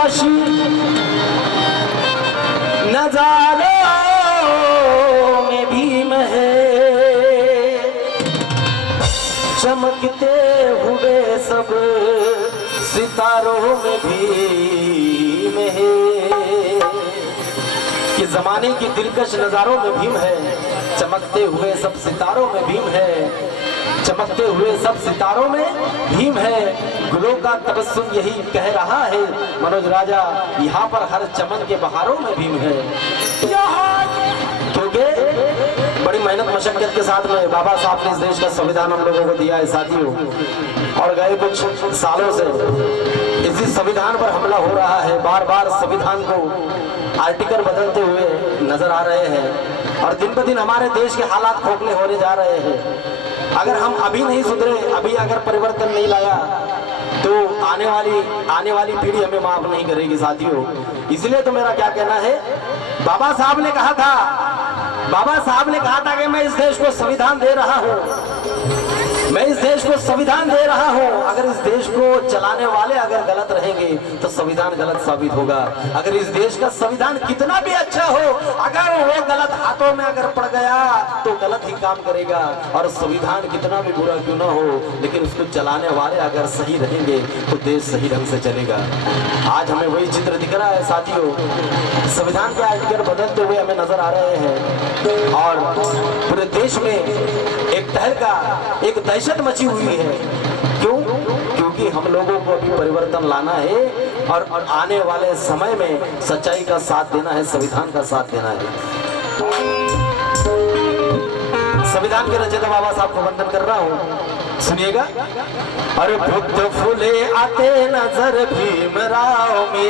दिलकश नजारों में भीम है, चमकते हुए सब सितारों में भीम है। कि जमाने की दिलकश नजारों में भीम है, चमकते हुए सब सितारों में भीम है, चमकते हुए सब सितारों में भीम है। गुलों का तबस्सुम यही कह रहा है, मनोज राजा यहाँ पर हर चमन के बहारों में भीम है। क्योंकि बड़ी मेहनत मशक्कत के साथ में बाबा साहब ने इस देश का संविधान हम लोगों को दिया है साथियों, और गए कुछ सालों से इसी संविधान पर हमला हो रहा है। बार बार संविधान को आर्टिकल बदलते हुए नजर आ रहे हैं, और दिन ब दिन हमारे देश के हालात खोखले होने जा रहे हैं। अगर हम अभी नहीं सुधरे, अभी अगर परिवर्तन नहीं लाया, तो आने वाली पीढ़ी हमें माफ नहीं करेगी साथियों। इसलिए तो मेरा क्या कहना है, बाबा साहब ने कहा था कि मैं इस देश को संविधान दे रहा हूं, मैं इस देश को संविधान दे रहा हूं। अगर इस देश को चलाने वाले अगर गलत रहेंगे तो संविधान गलत साबित होगा। अगर इस देश का संविधान कितना भी अच्छा हो, अगर वो गलत हाथों में अगर पड़ गया तो गलत ही काम करेगा। और संविधान कितना भी बुरा क्यों ना हो, लेकिन उसको चलाने वाले अगर सही रहेंगे तो देश सही ढंग से चलेगा। आज हमें वही चित्र दिख रहा है साथियों, संविधान के आर्टिकल बदलते हुए हमें नजर आ रहे हैं, और पूरे देश में एक तहलका, एक दहशत मची हुई है। क्यों? क्योंकि हम लोगों को अभी परिवर्तन लाना है, और आने वाले समय में सच्चाई का साथ देना है, संविधान का साथ देना है। संविधान के रचयिता बाबा साहब को वंदन कर रहा हूँ, सुनिएगा। अरे बुद्ध फूले आते नजर भीमराव में,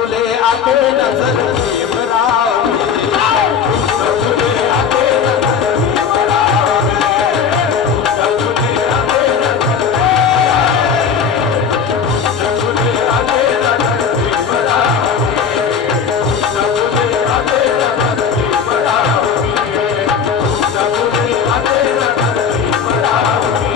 फूले आते नजर भीमराव में, फूले आते नजर भीमराव में, फूले आते नजर भीमराव में, फूले आते नजर भीमराव में, फूले आते नजर भीमराव में, फूले आते नजर भीमराव में।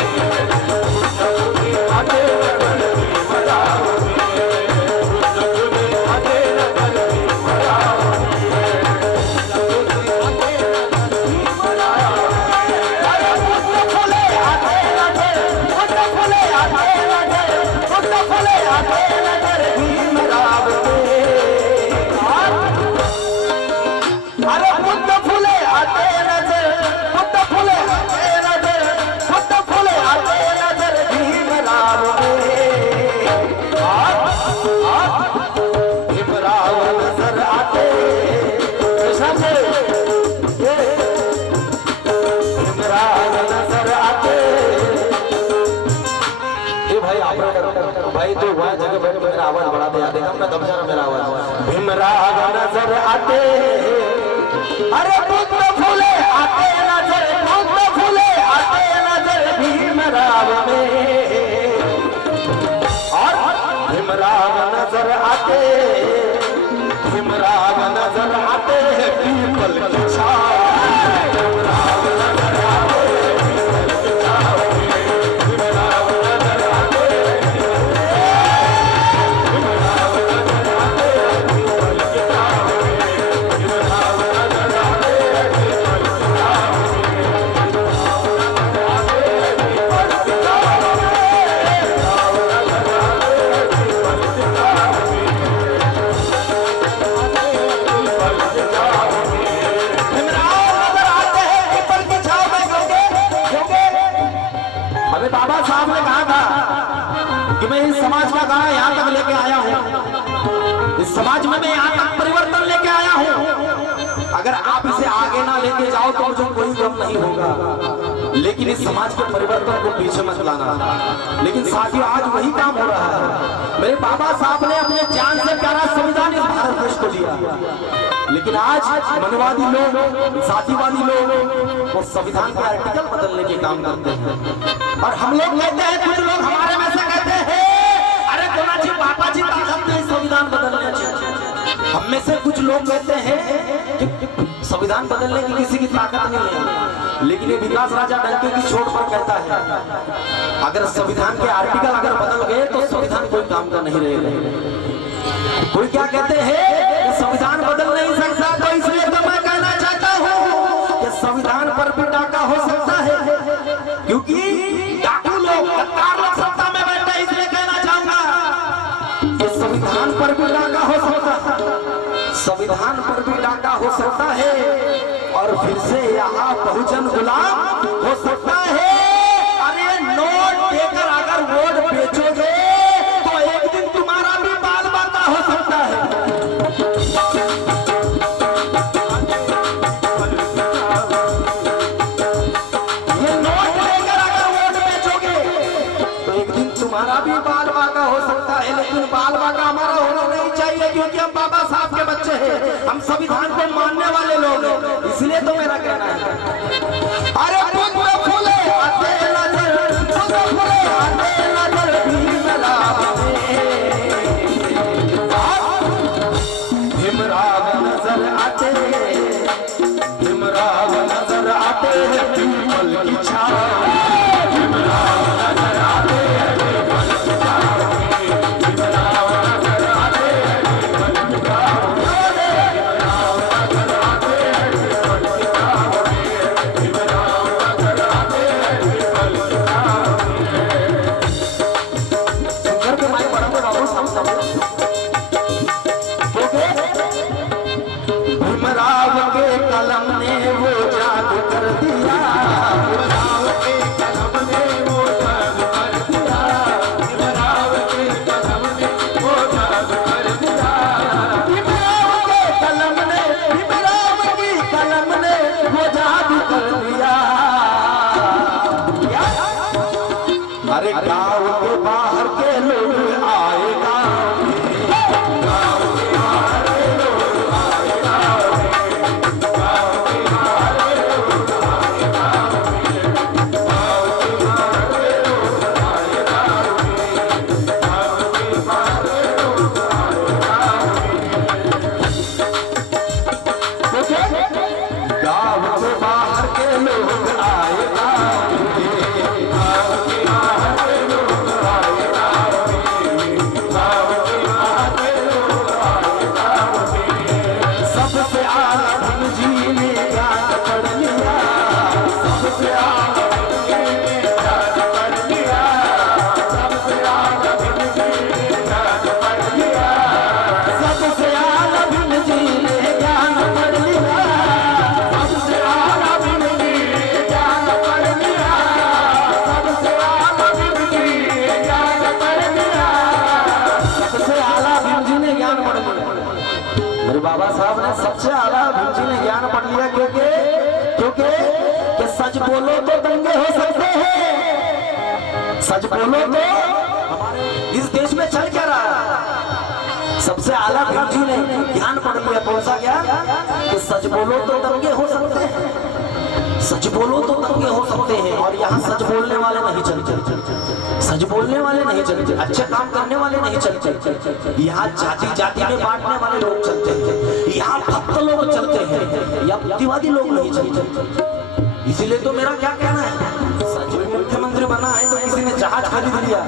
भाई तो वहाँ जगह बैठ के मेरा आवाज बढ़ा दे, देखा ना दब जा रहा मेरा आवाज। भीमराव नजर आते, अरे बुद्ध फूले आते नजर, बुद्ध फूले आते नजर भीमराव में, और भीमराव नजर आते, भीमराव नजर आते हैं पीपल की छाव, भीमराव नजर आते पीपल की छाव में, भीमराव नजर आते, भीमराव नजर आते पीपल की छाव में, भीमराव नजर आते पीपल की छाव में, भीमराव नजर आते पीपल की छाव में, भीमराव नजर आते पीपल की छाव में। बाबा साहब ने कहा था कि मैं इस समाज का गाना यहाँ तक लेके आया हूँ, इस समाज में मैं यहाँ तक परिवर्तन लेके आया हूँ। अगर अगर आप इसे आगे ना लेके जाओ तो मुझे कोई गम नहीं होगा, लेकिन इस समाज के परिवर्तन को पीछे मत लाना। लेकिन साथियों आज वही काम हो रहा है। मेरे बाबा साहब ने अपने जान से प्यारा संविधान इस भारत देश को दिया, लेकिन आज मनवादी लोग, साथीवादी लोग वो संविधान के आर्टिकल बदलने के काम करते हैं। और हम लोग कहते हैं, कुछ लोग हमारे में से कहते हैं, अरे कोनाची पापा जी ताकत नहीं संविधान बदलने चाहिए। हम में से कुछ लोग कहते हैं कि संविधान बदलने की किसी की ताकत नहीं है, लेकिन ये विकास राजा डंके की चोट पर कहता है, अगर संविधान के आर्टिकल अगर बदल गए तो संविधान कोई काम का नहीं रहेगा। कोई क्या कहते हैं कि संविधान बदल नहीं सकता, तो इसलिए तो मैं कहना चाहता हूं कि संविधान पर भी डाका हो सकता है, क्योंकि डाकू लोग, गद्दार लोग सत्ता में बैठे, इसलिए कहना चाहूंगा कि संविधान पर भी डाका हो सकता है, संविधान पर भी डाका हो सकता है, और फिर से यहाँ बहुजन गुलाम हो सकता है। अरे नोट देकर अगर वोट बेचोगे तो एक दिन तुम्हारा भी बाल बाका हो सकता है। ये नोट देकर अगर वोट बेचोगे तो एक दिन तुम्हारा भी बाल बाका हो सकता है, लेकिन बाल बाका हमारा होना नहीं चाहिए, क्योंकि हम बाबा साहब के बच्चे हैं, हम संविधान को मानने वाले लोग हैं। इसलिए तो मेरा कहना है, अरे फूले आते नजर, फूले आते नजर भीमराव नजर आते, भीमराव नजर आते हैं पीपल की छाव, भीमराव नजर आते हैं पीपल की छाव, भीमराव नजर आते हैं पीपल की छाव, भीमराव नजर आते हैं पीपल की छाव, भीमराव नजर आते हैं पीपल की छाव। सिंगर के माइक बढ़ाते बाबू सब भीमराव के कलम ने वो जादू कर दिया, भीमराव के कलम ने वो जादू कर दिया, भीमराव के कलम ने वो जादू कर दिया, भीमराव के कलम ने, भीमराव की कलम ने वो जादू कर दिया। अरे गाँव के बाहर के लोग आए गाँव में, गाँव के बाहर के लोग आए गाँव में, गाँव के बाहर के लोग आए गाँव में, गाँव के बाहर के लोग आए गाँव में, गाँव के बाहर के लोग आए गाँव में। गाँव के बाहर के लोग आए गाँव में, गाँव के बाहर के लोग आए गाँव में, गाँव के बाहर के लोग आए गाँव में। सबसे आला भीम जी ने याद पढ़ लिया, सबसे आला भीम जी ने याद पढ़ लिया, सबसे आला भीम जी ने याद पढ़ लिया, सबसे आला भीम जी ने ज्ञान पढ़ लिया, सबसे आला भीम जी ने ज्ञान पढ़ लिया, सबसे आला भीम जी ने ज्ञान पढ़ लिया, सबसे आला भीम जी ने ज्ञान पढ़ लिया। मेरे बाबा साहब ने सबसे आला भीम जी ने ज्ञान पढ़ लिया, क्योंकि क्योंकि कि सच बोलो तो दंगे हो सकते हैं, सच बोलो तो हमारे इस देश में चल क्या रहा है। सबसे आला भीम जी ने ज्ञान पढ़ लिया, कौन सा ज्ञान, कि सच बोलो तो दंगे हो सकते हैं, सच बोलो तो दंगे हो सकते हैं। और यहाँ सच बोलने वाले नहीं चलते, सच बोलने वाले नहीं चलते, अच्छे काम करने वाले नहीं चलते, यहाँ जाति जाति में बांटने वाले लोग चलते हैं, यहाँ भक्त लोग चलते हैं, या बुद्धिवादी लोग नहीं चलते। इसीलिए तो मेरा क्या कहना है, सच में मुख्यमंत्री बना है तो किसी ने जहाज खरीद लिया,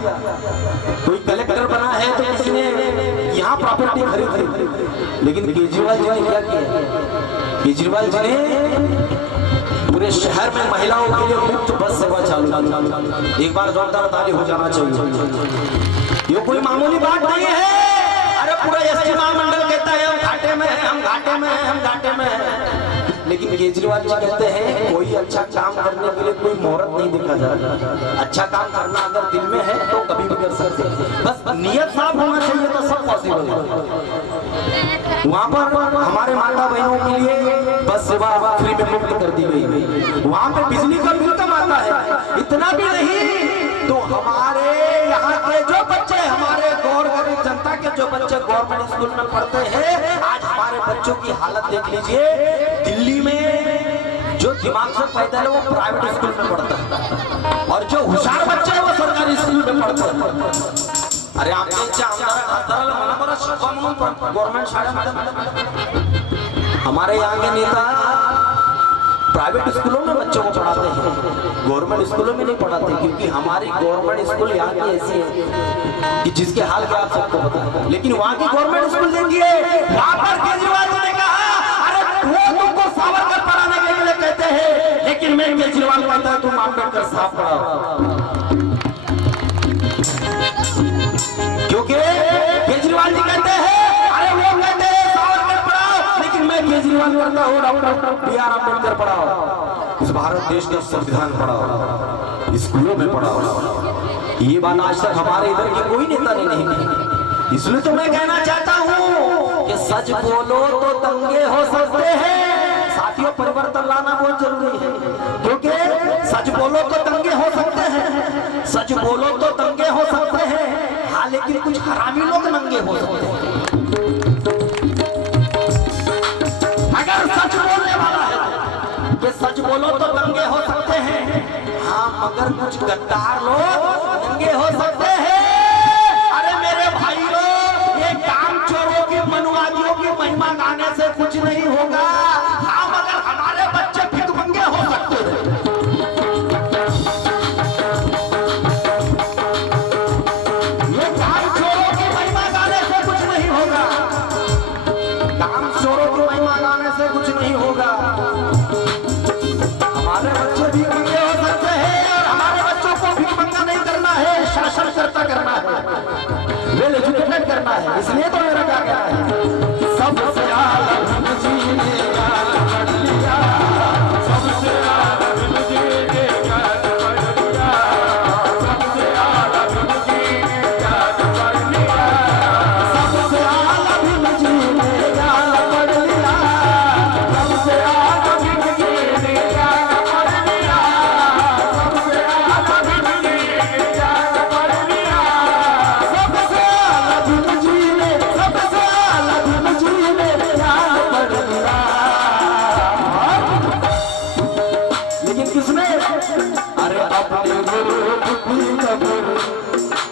कोई कलेक्टर बना है तो किसी ने यहाँ प्रॉपर्टी खरीद ली, लेकिन केजरीवाल जी ने क्या किया, केजरीवाल जी ने पूरे शहर में महिलाओं के लिए मुफ्त बस सेवा चालू की। एक बार जोरदार ताली हो जाना चाहिए, ये कोई मामूली बात नहीं है। अरे पूरा एसटी महामंडल कहता है हम घाटे में हैं, हम घाटे में हैं, हम घाटे में हैं, लेकिन केजरीवाल जी कहते हैं कोई अच्छा काम करने के लिए कोई मुहूर्त नहीं देखा जाता, अच्छा काम करना अगर दिल में है तो कभी भी कर सकते हैं, बस नियत साफ होना चाहिए तो सब पॉसिबल है। वहाँ पर हमारे माता बहनों के लिए बस सेवा फ्री में मुक्त कर दी गई। वहाँ पे बिजली का बिल कम आता है, इतना भी नहीं तो हमारे यहाँ के जो बच्चे, हमारे गरीब जनता के जो बच्चे गवर्नमेंट स्कूल में पढ़ते हैं, आज हमारे बच्चों की हालत देख लीजिए। दिल्ली में जो दिमाग से पैदा है वो प्राइवेट स्कूल में पढ़ता है और जो होशियार बच्चे हैं वो सरकारी स्कूल में पढ़ते हैं। अरे गवर्नमेंट हमारे यहाँ के नेता प्राइवेट स्कूलों में बच्चों को पढ़ाते हैं, गवर्नमेंट स्कूलों में नहीं पढ़ाते, क्योंकि हमारी गवर्नमेंट स्कूल यहाँ की ऐसी है कि जिसके हाल का आप सबको पता है। लेकिन वहाँ की गवर्नमेंट स्कूल देखिए, वहाँ पर केजरीवाल जी ने कहा अरे वो तुमको सावरकर पढ़ाने के लिए कहते हैं, लेकिन मैं केजरीवाल कहता है तुम अम्बेडकर साहब पढ़ाओ। क्योंकि केजरीवाल जी कहते हैं अरे वो कहते हैं सावरकर पढ़ाओ, लेकिन मैं केजरीवाल करता हूँ डॉक्टर बी.आर. अम्बेडकर पढ़ाओ, इस भारत देश का संविधान पढ़ाओ, स्कूलों में पढ़ाओ। ये बात आज तक हमारे इधर के कोई नेता ने नहीं की। इसलिए तो मैं कहना चाहता हूँ कि सच बोलो तो दंगे हो सकते हैं। साथियों, परिवर्तन लाना बहुत जरूरी है, क्योंकि सच बोलो तो दंगे हो सकते हैं, सच बोलो तो दंगे हो सकते हैं, हाँ लेकिन कुछ हरामी लोग नंगे हो सकते हैं। अगर सच बोलने वाला है कि सच बोलो तो दंगे हो सकते हैं, हाँ मगर कुछ गद्दार लोग नंगे हो सकते हैं। अरे मेरे भाइयों, ये काम चोरों की, मनुवादियों की महिमा गाने से कुछ नहीं होगा। हाँ मगर हमारे बच्चे भिखमंगे हो सकते हैं। ये काम चोरों की महिमा गाने से कुछ नहीं होगा, काम चोरों की महिमा गाने से कुछ नहीं होगा। हमारे बच्चे भिखमंगे हो सकते हैं और हमारे बच्चों को भिखमंगा नहीं करना है, शासनकर्ता करना है, वेल एजुकेटेड करना है। इसलिए तो मेरा क्या कहना है, सबसे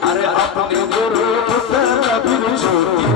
अरे अपने गुरु पुत्र कबीर ज्योति